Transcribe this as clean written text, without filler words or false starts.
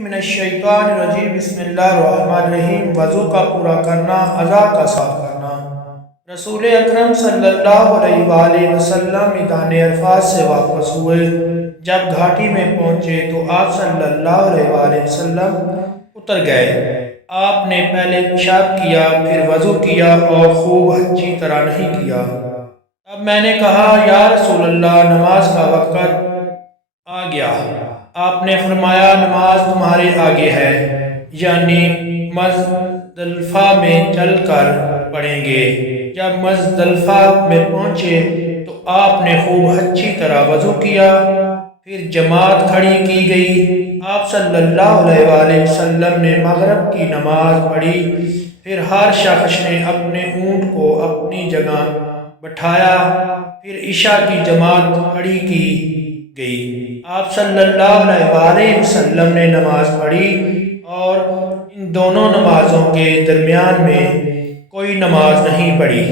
من الشیطان الرجیم بسم اللہ الرحمن الرحیم۔ وضو کا پورا کرنا، اعضا کا صاف کرنا۔ رسول اکرم صلی اللہ علیہ وآلہ وسلم میدان عرفات سے واپس ہوئے۔ جب گھاٹی میں پہنچے تو آپ صلی اللہ علیہ وآلہ وسلم اتر گئے۔ آپ نے پہلے پیشاب کیا، پھر وضو کیا اور خوب اچھی طرح نہیں کیا۔ اب میں نے کہا یا رسول اللہ، نماز کا وقت آ گیا۔ آپ نے فرمایا نماز تمہارے آگے ہے، یعنی مزدلفہ میں چل کر پڑھیں گے۔ جب مزدلفہ میں پہنچے تو آپ نے خوب اچھی طرح وضو کیا، پھر جماعت کھڑی کی گئی۔ آپ صلی اللہ علیہ وآلہ وسلم نے مغرب کی نماز پڑھی، پھر ہر شخص نے اپنے اونٹ کو اپنی جگہ بٹھایا، پھر عشاء کی جماعت کھڑی کی گئی۔ آپ صلی اللہ علیہ وآلہ وسلم نے نماز پڑھی اور ان دونوں نمازوں کے درمیان میں کوئی نماز نہیں پڑھی۔